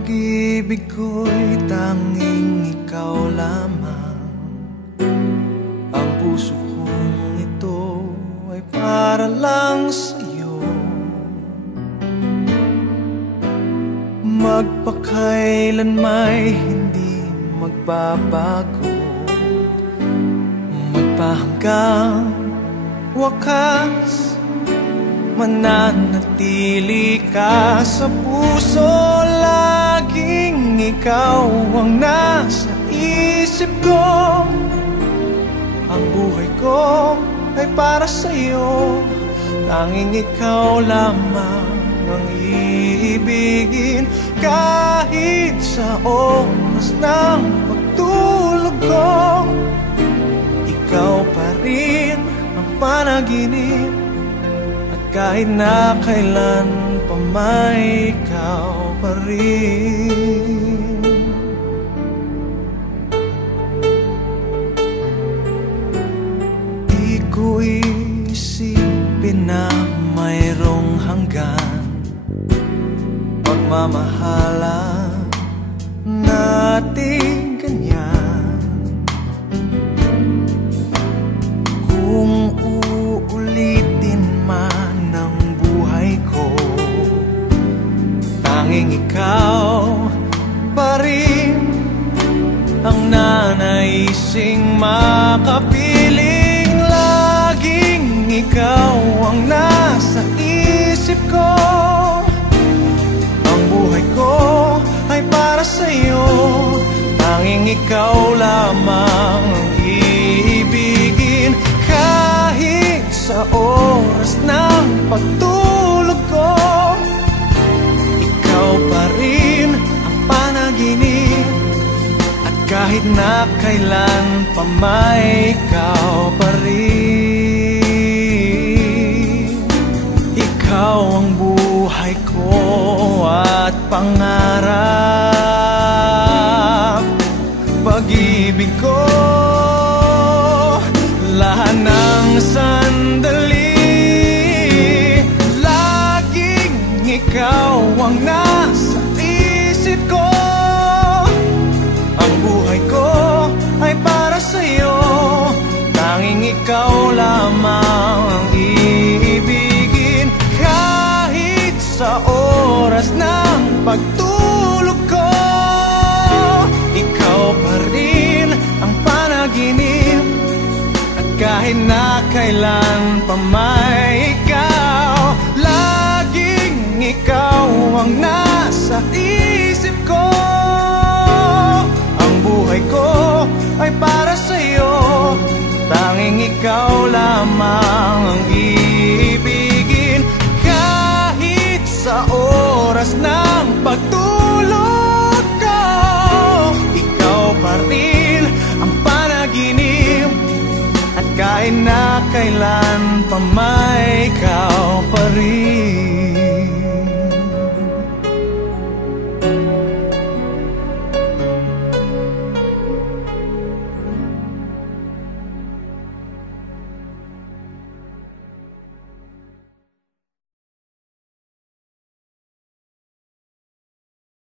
Pag-ibig ko'y tanging ikaw lamang. Ang puso kong ito ay para lang sa'yo. Magpakailan may hindi magbabago, magpahanggang wakas, mananatili ka sa puso. Laging ikaw ang nasa isip ko. Ang buhay ko ay para sa'yo. Tanging ikaw lamang ang iibigin. Kahit sa oras ng pagtulog ko, ikaw pa rin ang panaginip. Kahit na kailan pa may ikaw pa rin. Di ko isipin na mayroong hanggan pagmamahalan natin ganyan. Kung uulitin man tanging ikaw pa rin ang nanaising makapiling. Laging ikaw ang nasa isip ko. Ang buhay ko ay para sa'yo. Tanging ikaw lamang ang iibigin. Kahit sa oras ng pagtulog ko, ikaw pa rin ang panaginip. At kahit na kailan pa may ikaw pa rin. Ikaw ang buhay ko at pangarap. Pag-ibig ko, lahat ng sandali. Laging ikaw ang nasa isip ko. Ang buhay ko ay para sa'yo. Tanging ikaw lamang ang iibigin. Kahit sa oras ng pagtulog ko, ikaw pa rin ang panaginip. At kahit na kailan pa may ikaw, laging ikaw ang nasa isip ko. Ang buhay ko ay para sa'yo. Tanging ikaw lamang ang iibigin. Kahit sa oras ng pagtulog ko, ikaw pa rin ang panaginip. At kahit na kailan pa may ikaw pa rin.